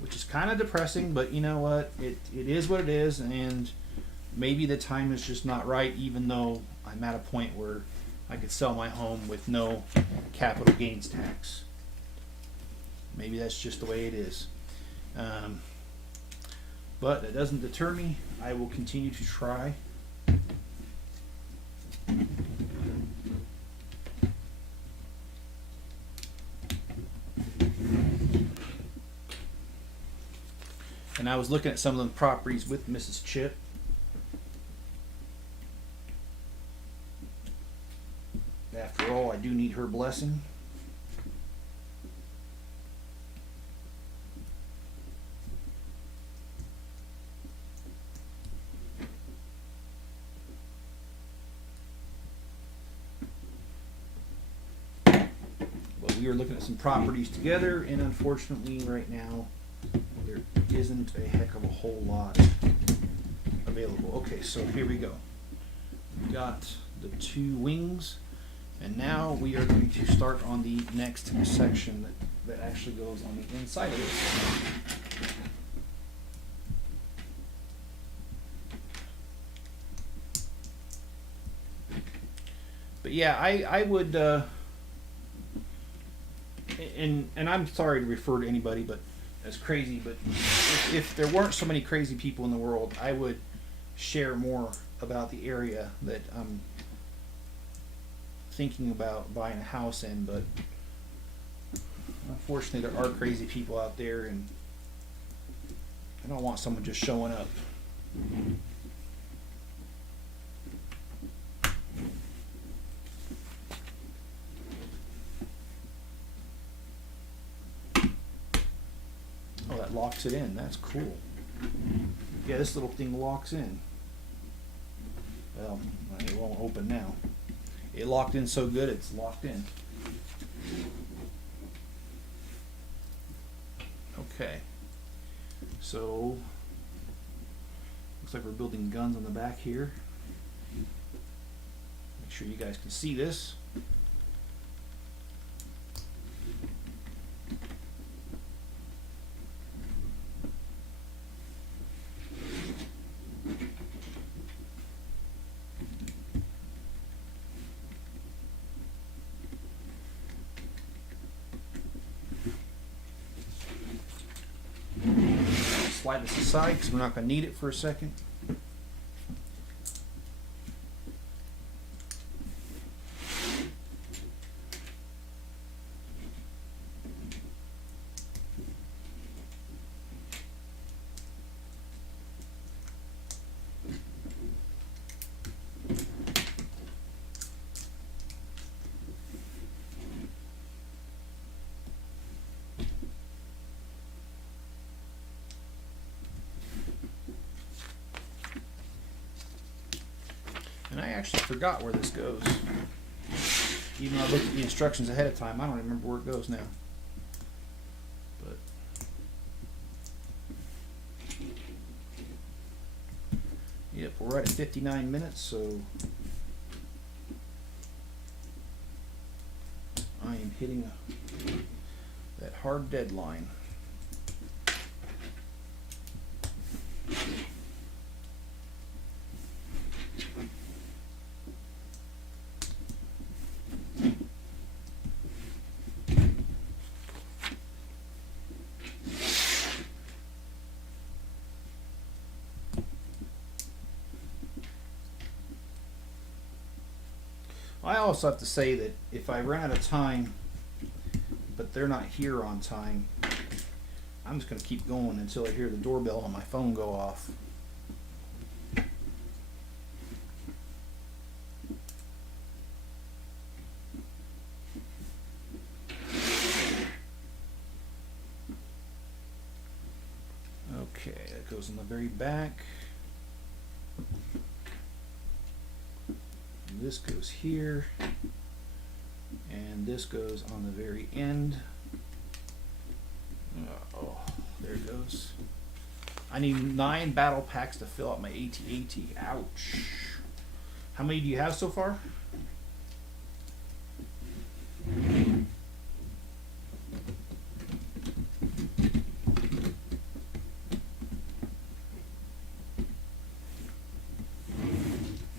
which is kind of depressing. But you know what? It is what it is, and maybe the time is just not right. Even though I'm at a point where I could sell my home with no capital gains tax. Maybe that's just the way it is. But that doesn't deter me. I will continue to try. And I was looking at some of the properties with Mrs. Chip. After all, I do need her blessing. But we are looking at some properties together, and unfortunately right now there isn't a heck of a whole lot available. Okay, so here we go. We got the two wings. And now we are going to start on the next section that actually goes on the inside of this. But yeah, I would, and I'm sorry to refer to anybody but as crazy, but if there weren't so many crazy people in the world, I would share more about the area that I'm thinking about buying a house in. But unfortunately there are crazy people out there, and I don't want someone just showing up. Oh, that locks it in. That's cool. Yeah, this little thing locks in. Well, it won't open now. It locked in so good, it's locked in. Okay. So, looks like we're building guns on the back here. Make sure you guys can see this. Slide this aside because we're not going to need it for a second. And I actually forgot where this goes. Even though I looked at the instructions ahead of time, I don't remember where it goes now. But yep, we're right at 59 minutes, so I am hitting that hard deadline. I also have to say that if I run out of time, but they're not here on time, I'm just going to keep going until I hear the doorbell on my phone go off. Okay, that goes in the very back. And this goes here. And this goes on the very end. Oh, there it goes. I need 9 battle packs to fill out my AT-AT. Ouch. How many do you have so far?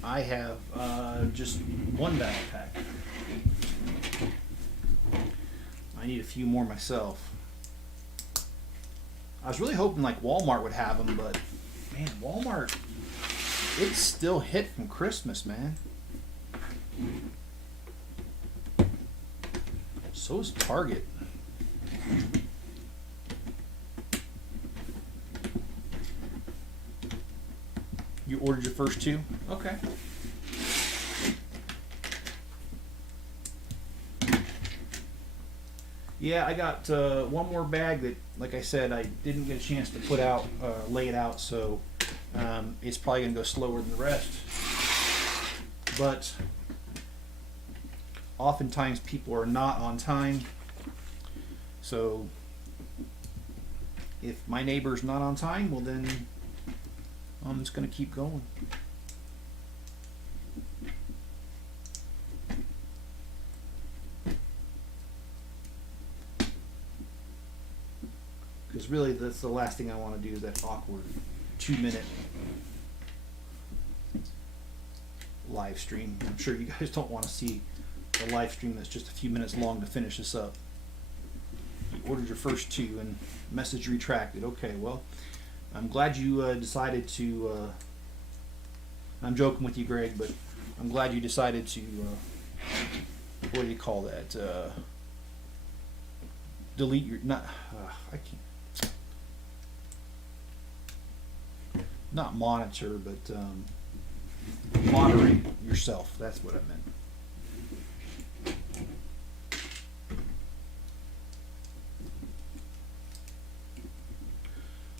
I have just 1 battle pack. I need a few more myself. I was really hoping like Walmart would have them, but man, Walmart, it's still hit from Christmas, man. So is Target. You ordered your first 2? Okay. Yeah, I got 1 more bag that, like I said, I didn't get a chance to put out, lay it out, so it's probably going to go slower than the rest. But oftentimes people are not on time, so if my neighbor's not on time, well then I'm just going to keep going. Because really, that's the last thing I want to do is that awkward 2-minute live stream. I'm sure you guys don't want to see a live stream that's just a few minutes long to finish this up. You ordered your first 2 and message retracted. Okay, well, I'm glad you decided to. I'm joking with you, Greg, but I'm glad you decided to. What do you call that? Delete your I can't. Not monitor, but moderate yourself. That's what I meant.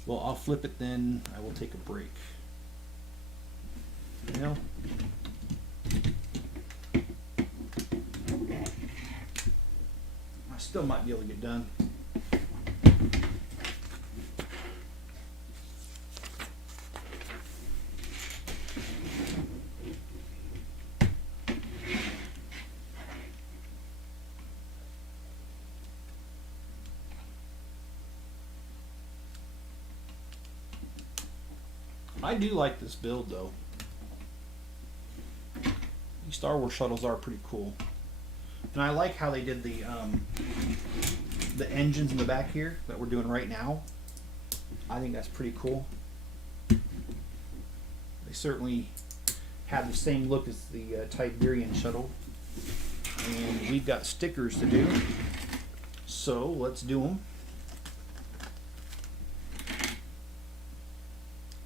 Well, I'll flip it then. I will take a break. You know? I still might be able to get done. I do like this build though. These Star Wars shuttles are pretty cool. And I like how they did the engines in the back here that we're doing right now. I think that's pretty cool. They certainly have the same look as the Tiberian shuttle. And we've got stickers to do. So let's do them.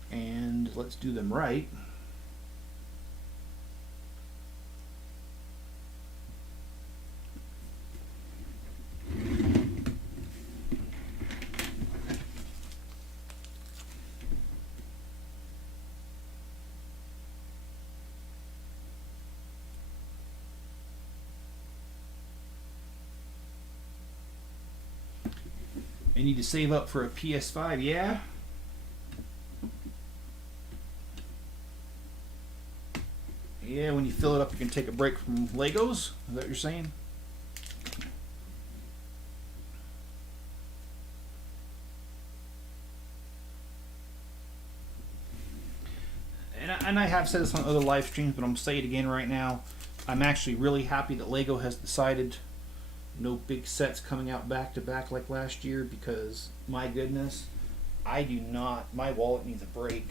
And let's do them right. I need to save up for a PS5, yeah? Yeah, when you fill it up, you can take a break from Legos. Is that what you're saying? And I have said this on other live streams, but I'm going to say it again right now. I'm actually really happy that Lego has decided no big sets coming out back to back like last year, because my goodness, I do not, my wallet needs a break.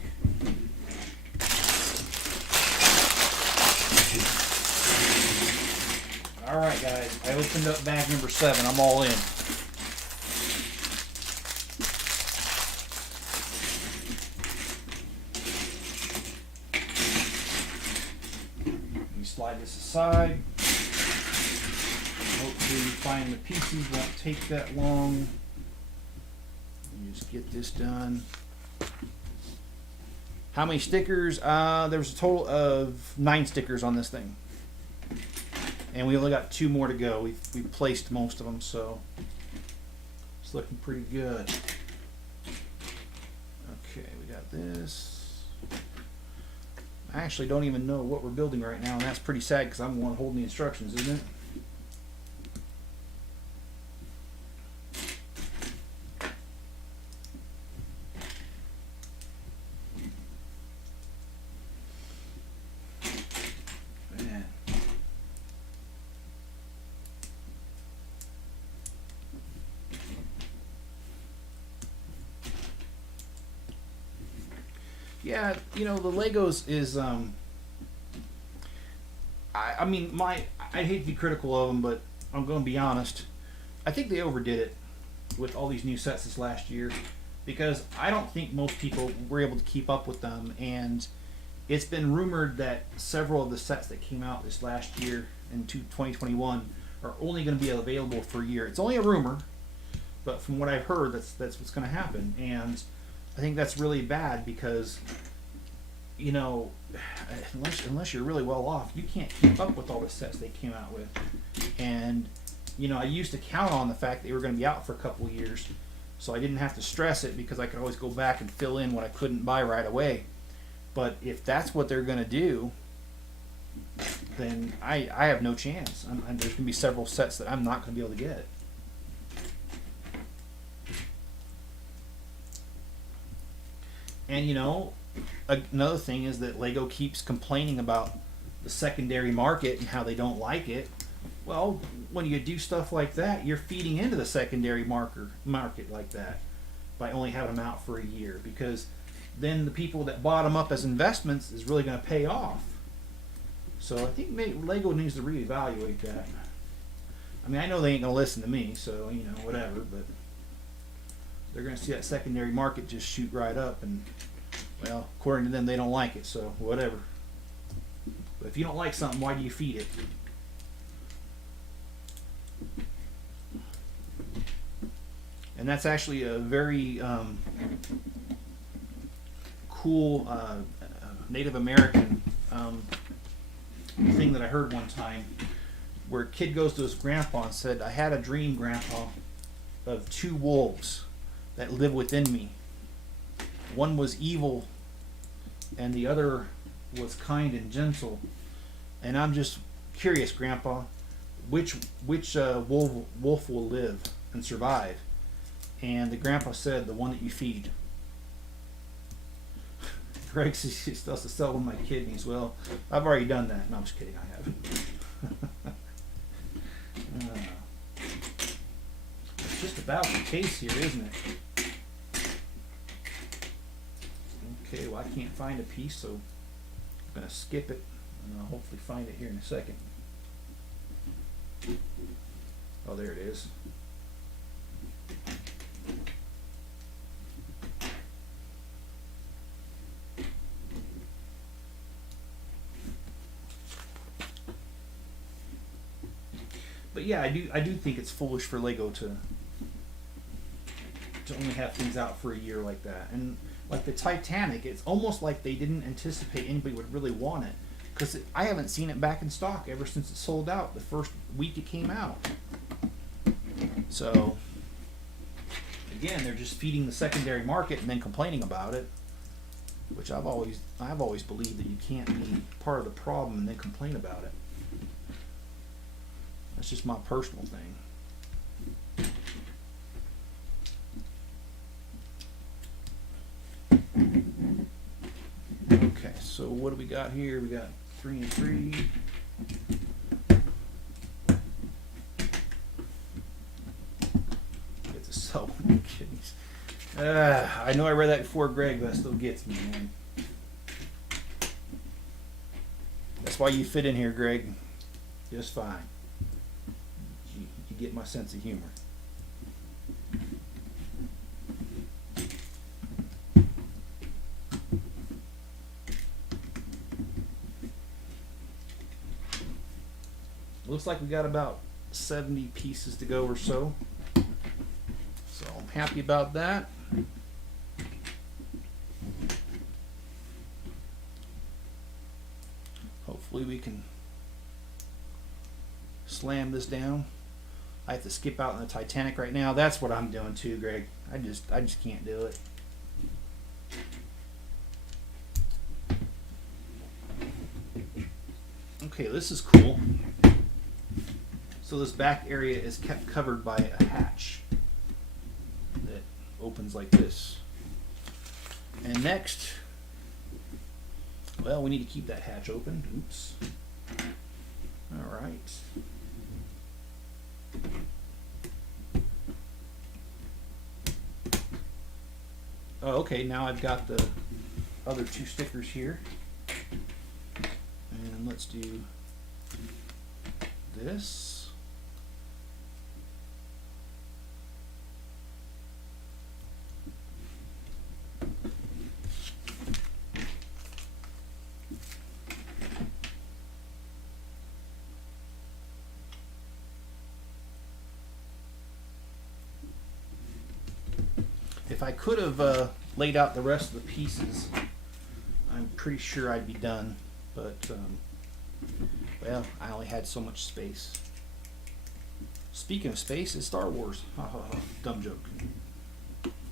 Alright guys, I opened up bag number 7. I'm all in. aside. Hopefully finding the pieces won't take that long. You just get this done. How many stickers? There was a total of 9 stickers on this thing. And we only got 2 more to go. We've placed most of them, so it's looking pretty good. Okay, we got this. I actually don't even know what we're building right now, and that's pretty sad because I'm the one holding the instructions, isn't it? Yeah, you know, the Legos is, I mean, I hate to be critical of them, but I'm going to be honest. I think they overdid it with all these new sets this last year, because I don't think most people were able to keep up with them, and it's been rumored that several of the sets that came out this last year in 2021 are only going to be available for a year. It's only a rumor, but from what I've heard, that's what's going to happen, and I think that's really bad because, you know, unless you're really well off, you can't keep up with all the sets they came out with. And, you know, I used to count on the fact that they were going to be out for a couple of years, so I didn't have to stress it because I could always go back and fill in what I couldn't buy right away. But if that's what they're going to do, then I have no chance. There's going to be several sets that I'm not going to be able to get. And, you know, another thing is that Lego keeps complaining about the secondary market and how they don't like it. Well, when you do stuff like that, you're feeding into the secondary market like that by only having them out for a year, because then the people that bought them up as investments is really going to pay off. So I think Lego needs to reevaluate that. I mean, I know they ain't going to listen to me, so, you know, whatever, but they're going to see that secondary market just shoot right up, and, well, according to them, they don't like it, so whatever. But if you don't like something, why do you feed it? And that's actually a very cool Native American thing that I heard one time, where a kid goes to his grandpa and said, "I had a dream, Grandpa, of 2 wolves that live within me. One was evil and the other was kind and gentle. And I'm just curious, Grandpa, which wolf will live and survive?" And the grandpa said, "The one that you feed." Greg says he still has to sell one to my kid, and he's, "Well, I've already done that." No, I'm just kidding, I haven't. It's just about the case here, isn't it? Okay, well, I can't find a piece, so I'm going to skip it, and I'll hopefully find it here in a second. Oh, there it is. But yeah, I do think it's foolish for Lego to only have things out for a year like that. And like the Titanic, it's almost like they didn't anticipate anybody would really want it, because I haven't seen it back in stock ever since it sold out the first week it came out. So again, they're just feeding the secondary market and then complaining about it, which I've always believed that you can't be part of the problem and then complain about it. That's just my personal thing. Okay, so what do we got here? We got 3 and 3. Get to sell one kidneys. I know I read that before, Greg, but it still gets me, man. That's why you fit in here, Greg. Just fine. You get my sense of humor. looks like we got about 70 pieces to go or so. So I'm happy about that. Hopefully we can slam this down. I have to skip out in the Titanic right now. That's what I'm doing too, Greg. I just can't do it. Okay, this is cool. So this back area is kept covered by a hatch that opens like this. And next, well, we need to keep that hatch open. Oops. All right. Oh, okay, now I've got the other two stickers here. And let's do this. If I could have laid out the rest of the pieces, I'm pretty sure I'd be done. But, well, I only had so much space. Speaking of space, it's Star Wars. Ha ha ha. Dumb joke.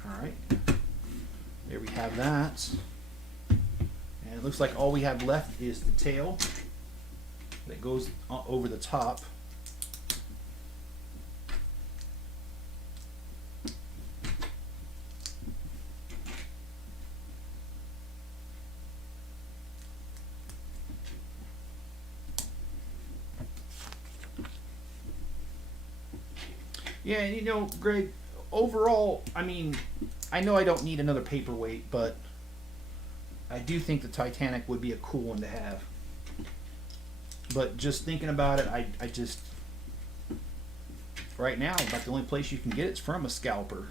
Alright. There we have that. And it looks like all we have left is the tail that goes over the top. Yeah, and you know, Greg, overall, I mean, I know I don't need another paperweight, but I do think the Titanic would be a cool one to have. But just thinking about it, I just, right now, about the only place you can get it's from a scalper.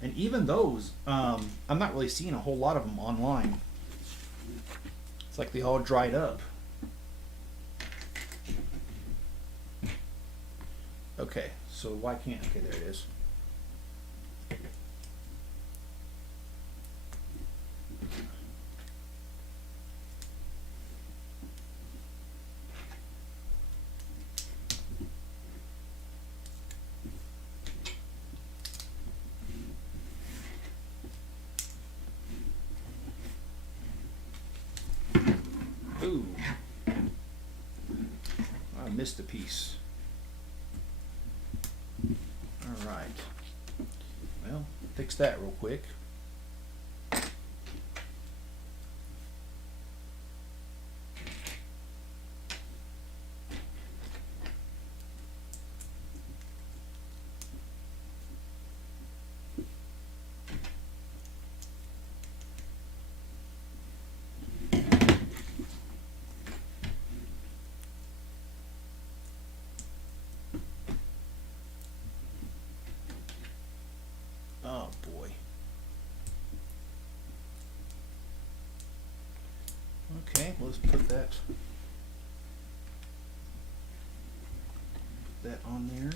And even those, I'm not really seeing a whole lot of them online. It's like they all dried up. Okay, so why can't, okay, there it is. Ooh, I missed a piece. Alright, well, fix that real quick. Oh boy. Okay, let's put that on there.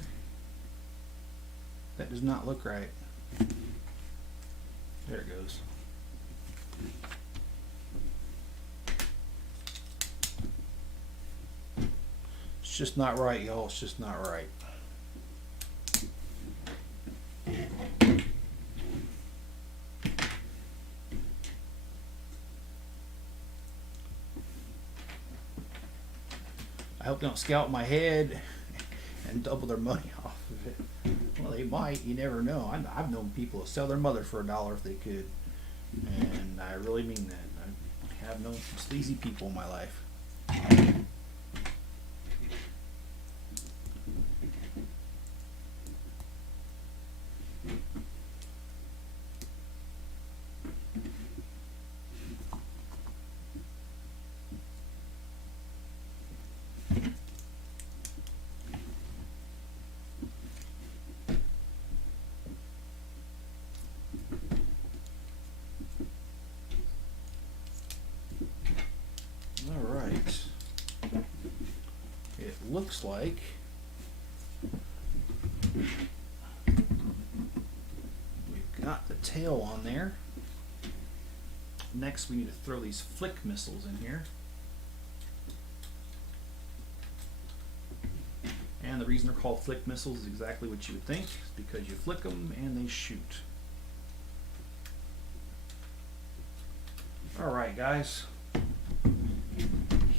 That does not look right. There it goes. It's just not right, y'all. It's just not right. I hope they don't scalp my head and double their money off of it. Well, they might. You never know. I've known people who sell their mother for $1 if they could. And I really mean that. I have known some sleazy people in my life. All right. looks like we've got the tail on there. Next, we need to throw these flick missiles in here. And the reason they're called flick missiles is exactly what you would think. It's because you flick them and they shoot. Alright guys,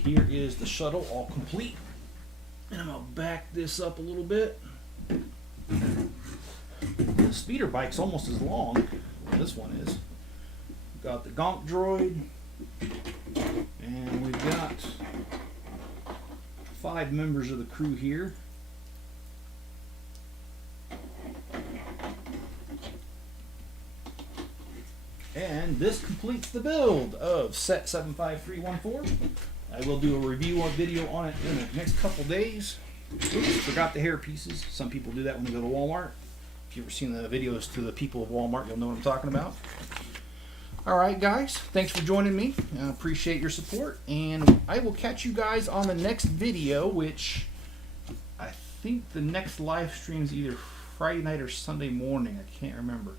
here is the shuttle all complete. And I'm going to back this up a little bit. The speeder bike's almost as long as this one is. We've got the gonk droid, and we've got 5 members of the crew here. And this completes the build of set 75314. I will do a review video on it in the next couple days. Oops, forgot the hair pieces. Some people do that when they go to Walmart. If you've ever seen the videos to the people of Walmart, you'll know what I'm talking about. Alright guys, thanks for joining me. I appreciate your support. And I will catch you guys on the next video, which I think the next live stream is either Friday night or Sunday morning. I can't remember.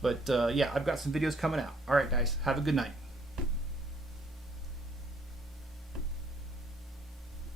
But yeah, I've got some videos coming out. Alright guys, have a good night.